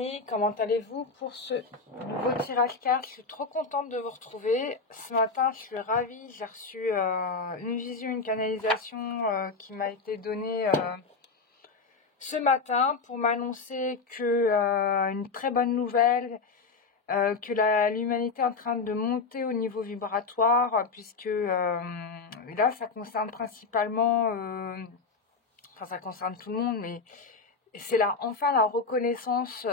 amis, comment allez-vous pour ce nouveau tirage carte? Je suis trop contente de vous retrouver. Ce matin, je suis ravie, j'ai reçu une vision, une canalisation qui m'a été donnée ce matin pour m'annoncer que une très bonne nouvelle, que l'humanité est en train de monter au niveau vibratoire, puisque là, ça concerne principalement, enfin ça concerne tout le monde, mais c'est enfin la reconnaissance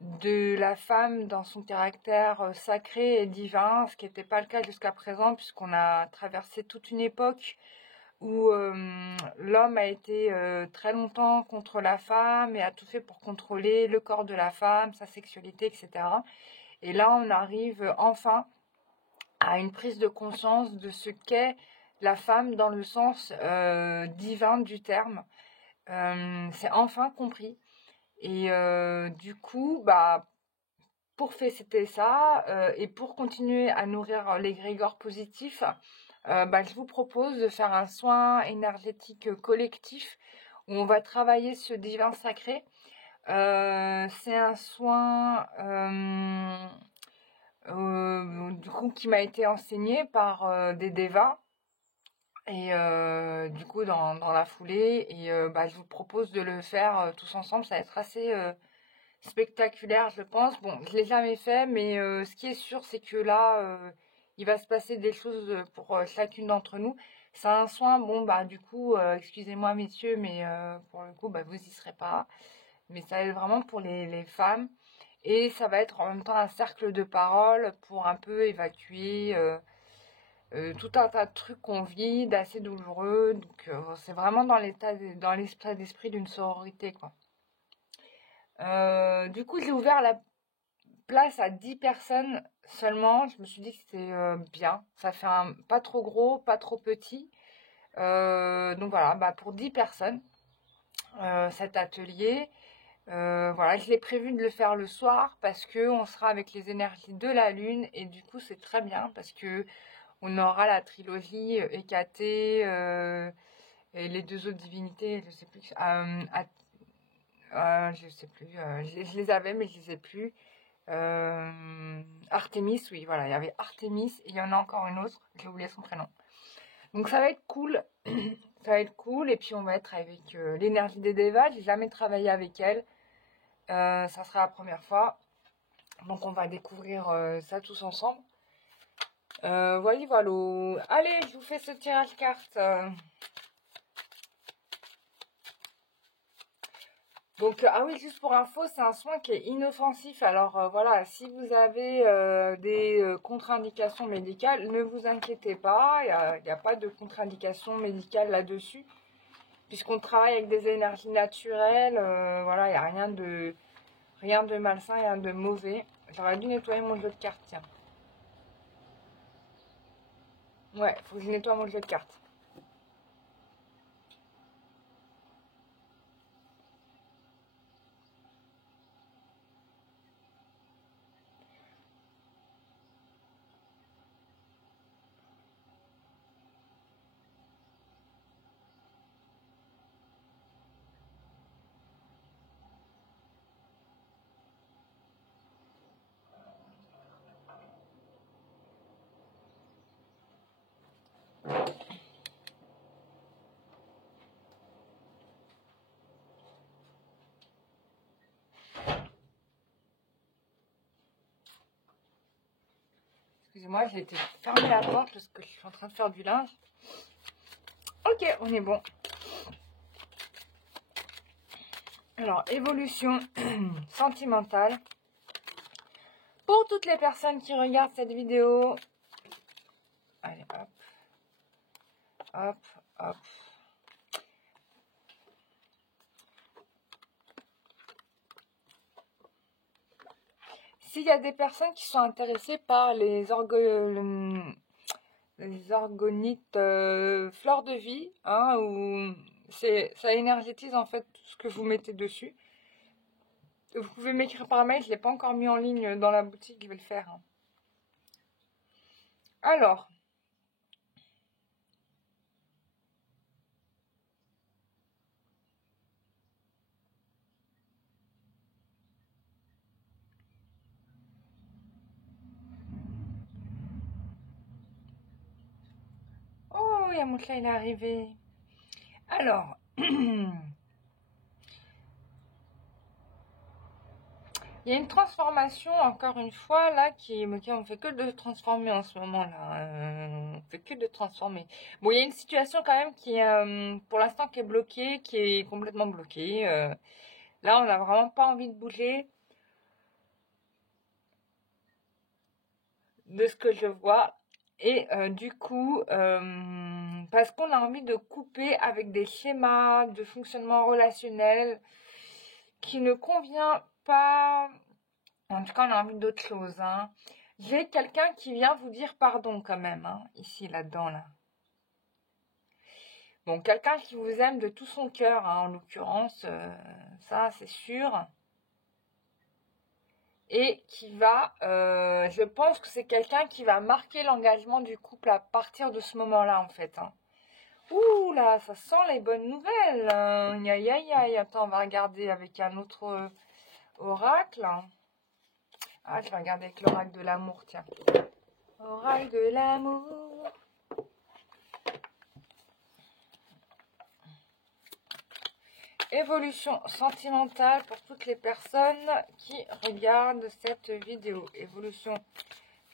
de la femme dans son caractère sacré et divin, ce qui n'était pas le cas jusqu'à présent, puisqu'on a traversé toute une époque où l'homme a été très longtemps contre la femme et a tout fait pour contrôler le corps de la femme, sa sexualité, etc. Et là, on arrive enfin à une prise de conscience de ce qu'est la femme dans le sens divin du terme. C'est enfin compris. Et du coup, pour fêter ça et pour continuer à nourrir l'égrégore positif, je vous propose de faire un soin énergétique collectif où on va travailler ce divin sacré. C'est un soin du coup qui m'a été enseigné par des devas. Et du coup dans la foulée, et je vous propose de le faire tous ensemble. Ça va être assez spectaculaire, je pense. Bon, je l'ai jamais fait, mais ce qui est sûr, c'est que là il va se passer des choses pour chacune d'entre nous. C'est un soin, du coup excusez-moi messieurs, mais pour le coup vous y serez pas, mais ça va être vraiment pour les femmes, et ça va être en même temps un cercle de parole pour un peu évacuer tout un tas de trucs qu'on vit d'assez douloureux. Donc c'est vraiment dans l'état d'esprit d'une sororité, quoi. Du coup, j'ai ouvert la place à 10 personnes seulement. Je me suis dit que c'était bien. Ça fait pas trop gros, pas trop petit. Donc voilà, pour 10 personnes, cet atelier. Voilà, je l'ai prévu de le faire le soir parce que on sera avec les énergies de la lune, et du coup c'est très bien parce que on aura la trilogie Hécaté et les deux autres divinités, je sais plus. Je sais plus. Je les avais, mais je les ai plus. Artémis, oui, voilà, il y avait Artémis et il y en a encore une autre. J'ai oublié son prénom. Donc ça va être cool. Ça va être cool, et puis on va être avec l'énergie des Devas. J'ai jamais travaillé avec elle. Ça sera la première fois. Donc on va découvrir ça tous ensemble. Voilà. Allez, je vous fais ce tirage carte. Donc, oui, juste pour info, c'est un soin qui est inoffensif. Alors, voilà, si vous avez des contre-indications médicales, ne vous inquiétez pas. Il n'y a pas de contre-indication médicale là-dessus, puisqu'on travaille avec des énergies naturelles. Voilà, il n'y a rien de malsain, rien de mauvais. J'aurais dû nettoyer mon jeu de cartes, tiens. Ouais, faut que je nettoie mon jeu de cartes. Excusez-moi, j'ai été fermer la porte parce que je suis en train de faire du linge. Ok, on est bon. Alors, évolution sentimentale. Pour toutes les personnes qui regardent cette vidéo. Allez, hop. Hop, hop. S'il y a des personnes qui sont intéressées par les orgonites fleurs de vie, hein, où ça énergétise en fait tout ce que vous mettez dessus. Vous pouvez m'écrire par mail, je ne l'ai pas encore mis en ligne dans la boutique, je vais le faire. Hein. Alors, Yamoutla, il est arrivé. Alors, il y a une transformation, encore une fois, là, on fait que de transformer en ce moment-là. On fait que de transformer. Bon, il y a une situation quand même qui est, pour l'instant, qui est bloquée, qui est complètement bloquée. Là, on n'a vraiment pas envie de bouger. De ce que je vois. Et du coup, parce qu'on a envie de couper avec des schémas de fonctionnement relationnel qui ne convient pas. En tout cas, on a envie d'autre chose. Hein. J'ai quelqu'un qui vient vous dire pardon quand même, hein, ici, là-dedans, là. Bon, quelqu'un qui vous aime de tout son cœur, hein, en l'occurrence, ça, c'est sûr. Et qui va, je pense que c'est quelqu'un qui va marquer l'engagement du couple à partir de ce moment-là, en fait. Hein. Ouh là, ça sent les bonnes nouvelles. Aïe, aïe, aïe, aïe. Attends, on va regarder avec un autre oracle. Ah, je vais regarder avec l'oracle de l'amour, tiens. Oracle de l'amour. Évolution sentimentale pour toutes les personnes qui regardent cette vidéo. Évolution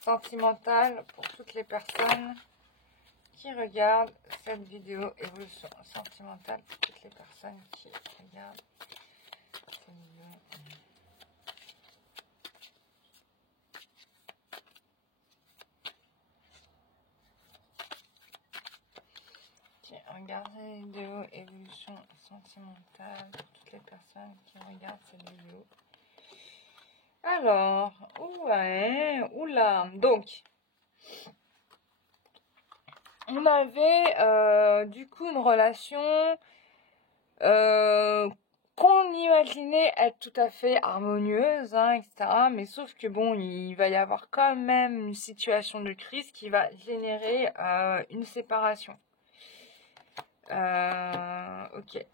sentimentale pour toutes les personnes qui regardent cette vidéo. Évolution sentimentale pour toutes les personnes qui regardent cette vidéo. Regardez la vidéo évolution sentimentale pour toutes les personnes qui regardent cette vidéo. Alors, oula, donc, on avait du coup une relation qu'on imaginait être tout à fait harmonieuse, hein, etc. Mais sauf que bon, il va y avoir quand même une situation de crise qui va générer une séparation. Ok.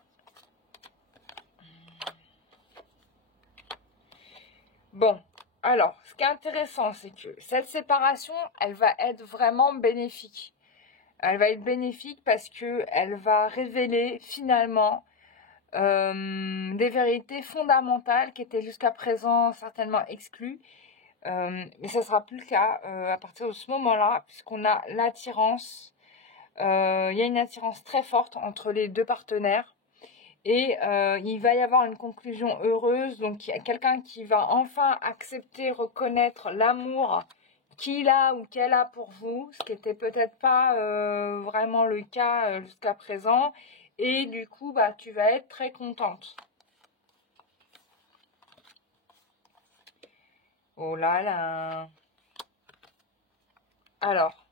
Bon, alors, ce qui est intéressant, c'est que cette séparation, elle va être vraiment bénéfique. Elle va être bénéfique parce que elle va révéler finalement des vérités fondamentales qui étaient jusqu'à présent certainement exclues. Mais ça ne sera plus le cas à partir de ce moment-là, puisqu'on a l'attirance. Il y a une attirance très forte entre les deux partenaires. Et il va y avoir une conclusion heureuse. Donc, il y a quelqu'un qui va enfin accepter, reconnaître l'amour qu'il a ou qu'elle a pour vous, ce qui n'était peut-être pas vraiment le cas jusqu'à présent. Et du coup, bah, tu vas être très contente. Oh là là. Alors.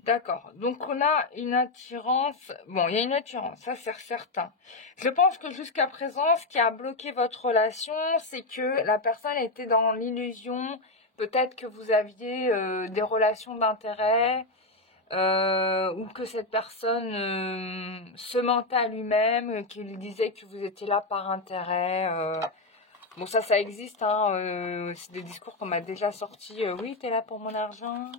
D'accord, donc on a une attirance, bon il y a une attirance, ça c'est certain. Je pense que jusqu'à présent, ce qui a bloqué votre relation, c'est que la personne était dans l'illusion, peut-être que vous aviez des relations d'intérêt, ou que cette personne se mentait à lui-même, qu'il disait que vous étiez là par intérêt. Bon ça existe, hein, c'est des discours qu'on m'a déjà sortis, oui t'es là pour mon argent.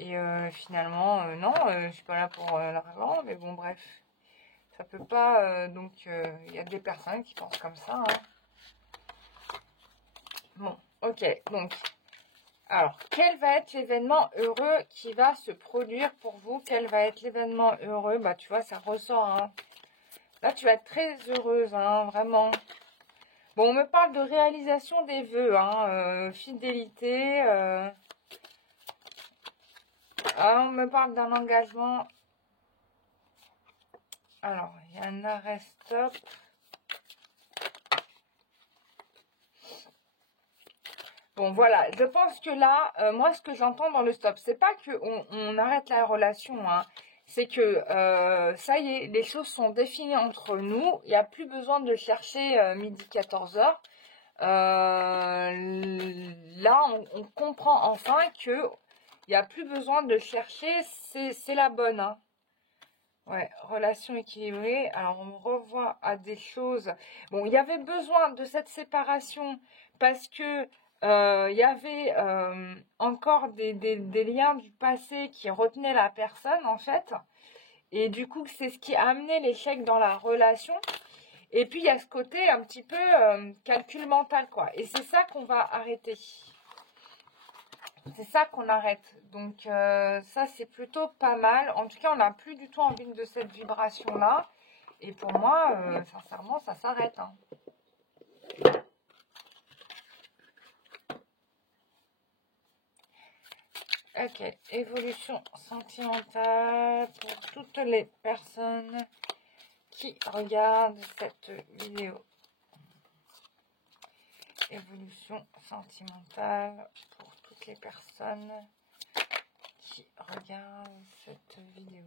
Et finalement, non, je suis pas là pour l'argent, mais bon, bref. Ça peut pas, donc, il y a des personnes qui pensent comme ça. Hein. Bon, ok, donc, alors, quel va être l'événement heureux qui va se produire pour vous? Quel va être l'événement heureux? Bah, tu vois, ça ressort, hein. Là, tu vas être très heureuse, hein, vraiment. Bon, on me parle de réalisation des vœux, hein, fidélité, on me parle d'un engagement. Alors, il y a un arrêt stop. Bon, voilà. Je pense que là, moi, ce que j'entends dans le stop, c'est pas qu'on arrête la relation, hein. C'est que, ça y est, les choses sont définies entre nous. Il n'y a plus besoin de chercher midi 14h. Là, on comprend enfin que il n'y a plus besoin de chercher. C'est la bonne, hein. Ouais, relation équilibrée. Alors, on revoit à des choses. Bon, il y avait besoin de cette séparation parce que il y avait encore des liens du passé qui retenaient la personne, en fait. Et du coup, c'est ce qui a amené l'échec dans la relation. Et puis, il y a ce côté un petit peu calcul mental, quoi. Et c'est ça qu'on va arrêter. C'est ça qu'on arrête. Donc, ça, c'est plutôt pas mal. En tout cas, on n'a plus du tout envie de cette vibration-là. Et pour moi, sincèrement, ça s'arrête. Hein. Ok, évolution sentimentale pour toutes les personnes qui regardent cette vidéo. Évolution sentimentale pour toutes les personnes qui regardent cette vidéo.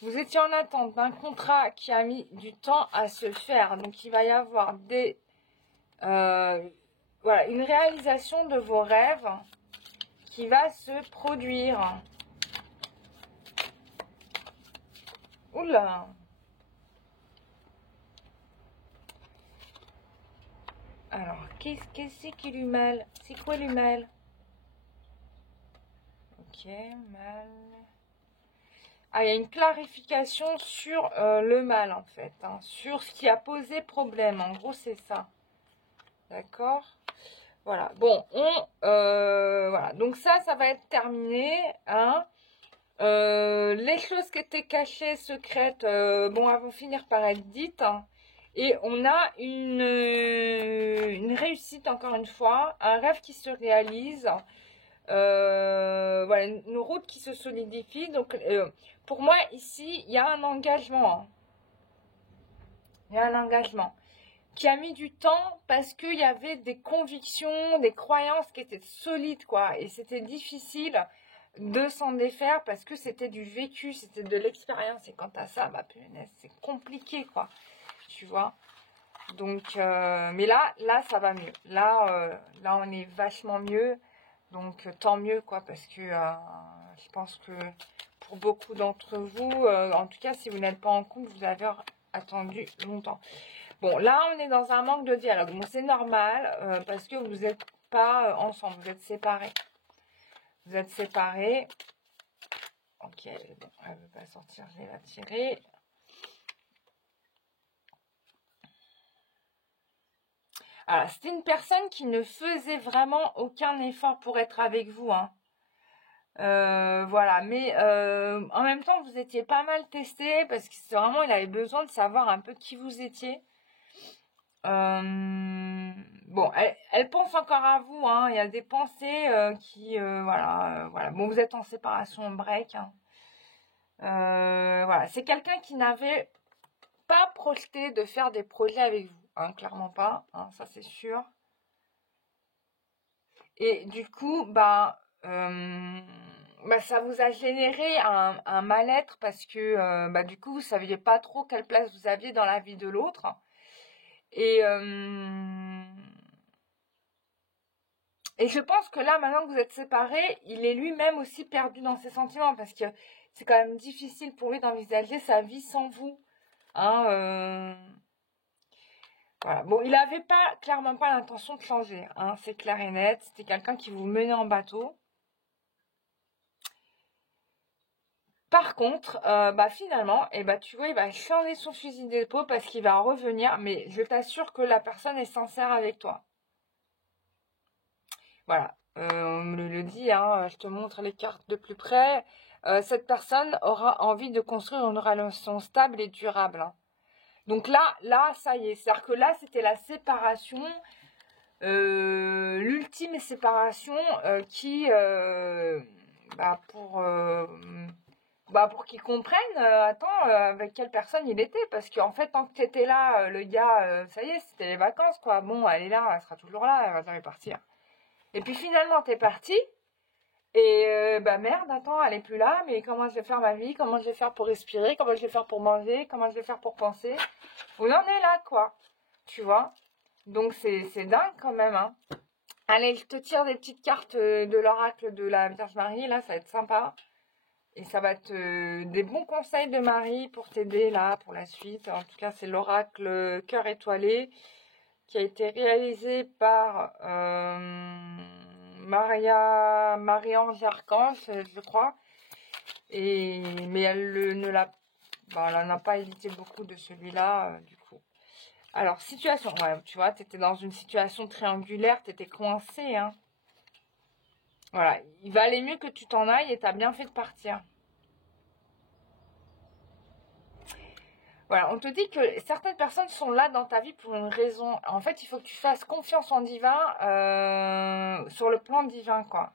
Vous étiez en attente d'un contrat qui a mis du temps à se faire. Donc, il va y avoir des... voilà, une réalisation de vos rêves qui va se produire. Oula! Alors, qu'est-ce qui lui mêle? C'est quoi lui mêle? Ok, mal. Ah, il y a une clarification sur le mal, en fait. Hein, sur ce qui a posé problème. En gros, c'est ça. D'accord? Voilà. Bon, voilà. Donc ça va être terminé. Hein. Les choses qui étaient cachées, secrètes, bon, elles vont finir par être dites. Hein. Et on a une réussite, encore une fois, un rêve qui se réalise, voilà, une route qui se solidifie. Donc, pour moi, ici, il y a un engagement. Hein. Il y a un engagement qui a mis du temps parce qu'il y avait des convictions, des croyances qui étaient solides, quoi. Et c'était difficile de s'en défaire parce que c'était du vécu, c'était de l'expérience. Et quant à ça, bah, punaise, c'est compliqué, quoi. Tu vois. Donc, mais là, ça va mieux. Là, on est vachement mieux. Donc, tant mieux, quoi, parce que je pense que pour beaucoup d'entre vous, en tout cas, si vous n'êtes pas en couple, vous avez attendu longtemps. Bon, là, on est dans un manque de dialogue. Bon, c'est normal, parce que vous n'êtes pas ensemble, vous êtes séparés. Vous êtes séparés. Ok, bon, elle ne veut pas sortir, je vais la tirer. Alors, c'était une personne qui ne faisait vraiment aucun effort pour être avec vous. Hein. Voilà, mais en même temps, vous étiez pas mal testé parce que c'est vraiment, il avait besoin de savoir un peu qui vous étiez. Bon, elle pense encore à vous. Hein. Il y a des pensées qui, voilà. Bon, vous êtes en séparation, break. Hein. Voilà, c'est quelqu'un qui n'avait pas projeté de faire des projets avec vous. Hein, clairement pas, hein, ça c'est sûr. Et du coup, ça vous a généré un mal-être parce que du coup, vous ne saviez pas trop quelle place vous aviez dans la vie de l'autre. Et je pense que là, maintenant que vous êtes séparés, il est lui-même aussi perdu dans ses sentiments parce que c'est quand même difficile pour lui d'envisager sa vie sans vous. Hein, voilà. Bon, il n'avait clairement pas l'intention de changer. Hein, c'est clair et net. C'était quelqu'un qui vous menait en bateau. Par contre, finalement, tu vois, il va changer son fusil d'épaule parce qu'il va revenir. Mais je t'assure que la personne est sincère avec toi. Voilà. On me le dit, hein, je te montre les cartes de plus près. Cette personne aura envie de construire une relation stable et durable. Hein. Donc là, ça y est. C'est-à-dire que là, c'était la séparation, l'ultime séparation qui, pour qu'ils comprennent, avec quelle personne il était. Parce qu'en fait, tant que tu étais là, le gars, ça y est, c'était les vacances, quoi. Bon, elle est là, elle sera toujours là, elle va jamais partir. Et puis finalement, t'es parti. Et merde, attends, elle est plus là, mais comment je vais faire ma vie? Comment je vais faire pour respirer? Comment je vais faire pour manger? Comment je vais faire pour penser? On en est là, quoi. Tu vois? Donc c'est dingue quand même, hein. Allez, je te tire des petites cartes de l'oracle de la Vierge Marie, là, ça va être sympa. Et ça va être des bons conseils de Marie pour t'aider là, pour la suite. En tout cas, c'est l'oracle Cœur étoilé qui a été réalisé par Marie-Ange Archange, je crois. Mais elle ne l'a Bon, elle n'a pas évité beaucoup de celui-là, du coup. Alors, situation. Ouais, tu vois, tu étais dans une situation triangulaire, tu étais coincé, hein. Voilà, il va aller mieux que tu t'en ailles et tu as bien fait de partir. Voilà, on te dit que certaines personnes sont là dans ta vie pour une raison. En fait, il faut que tu fasses confiance en divin, sur le plan divin, quoi.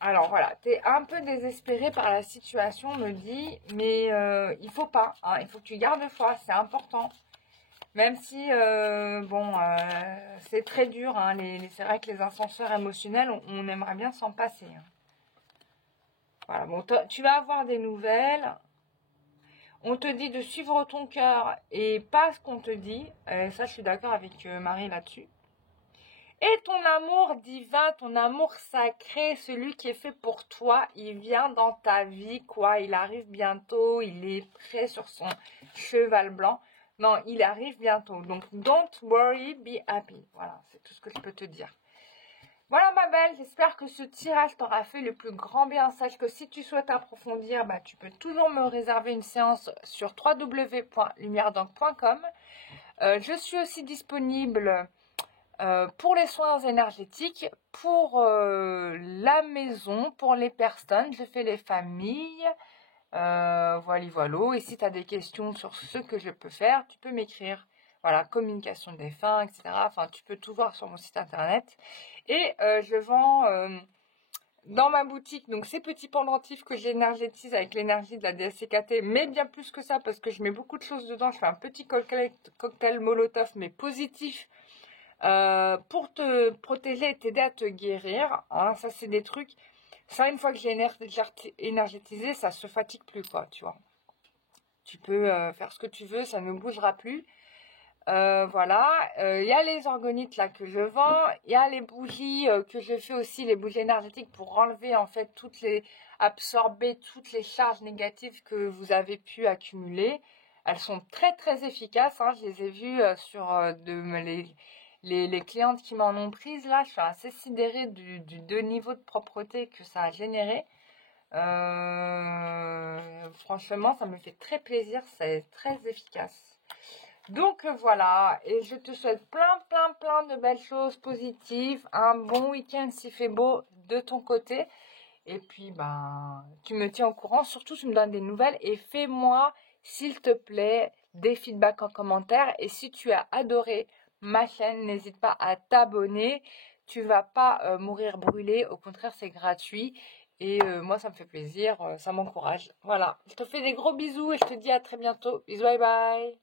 Alors voilà, tu es un peu désespéré par la situation, on me dit, mais il faut pas, hein, il faut que tu gardes foi, c'est important. Même si, c'est très dur, hein, c'est vrai que les ascenseurs émotionnels, on aimerait bien s'en passer. Hein. Voilà, bon, tu vas avoir des nouvelles. On te dit de suivre ton cœur et pas ce qu'on te dit. Ça, je suis d'accord avec Marie là-dessus. Et ton amour divin, ton amour sacré, celui qui est fait pour toi, il vient dans ta vie, quoi. Il arrive bientôt, il est prêt sur son cheval blanc. Non, il arrive bientôt. Donc, don't worry, be happy. Voilà, c'est tout ce que je peux te dire. Voilà ma belle, j'espère que ce tirage t'aura fait le plus grand bien. Sache que si tu souhaites approfondir, bah, tu peux toujours me réserver une séance sur www.lumieredanque.com. Je suis aussi disponible pour les soins énergétiques, pour la maison, pour les personnes, je fais les familles, voilà. Et si tu as des questions sur ce que je peux faire, tu peux m'écrire. Voilà, communication des fins, etc. Enfin, tu peux tout voir sur mon site internet. Et je vends dans ma boutique donc ces petits pendentifs que j'énergétise avec l'énergie de la DSCKT, mais bien plus que ça parce que je mets beaucoup de choses dedans. Je fais un petit cocktail Molotov, mais positif, pour te protéger et t'aider à te guérir. Hein, ça, c'est des trucs. Ça, une fois que j'ai énergétisé, ça se fatigue plus, quoi, tu vois. Tu peux faire ce que tu veux, ça ne bougera plus. Voilà, il y a les orgonites là que je vends, il y a les bougies que je fais aussi, les bougies énergétiques pour enlever en fait absorber toutes les charges négatives que vous avez pu accumuler. Elles sont très très efficaces, hein. Je les ai vues sur les clientes qui m'en ont prise là. Je suis assez sidérée du niveau de propreté que ça a généré. Franchement, ça me fait très plaisir, c'est très efficace. Donc voilà, et je te souhaite plein de belles choses positives, un bon week-end s'il fait beau de ton côté. Et puis, ben, tu me tiens au courant, surtout tu me donnes des nouvelles et fais-moi, s'il te plaît, des feedbacks en commentaire. Et si tu as adoré ma chaîne, n'hésite pas à t'abonner. Tu vas pas mourir brûlé, au contraire, c'est gratuit. Et moi, ça me fait plaisir, ça m'encourage. Voilà, je te fais des gros bisous et je te dis à très bientôt. Bisous, bye bye.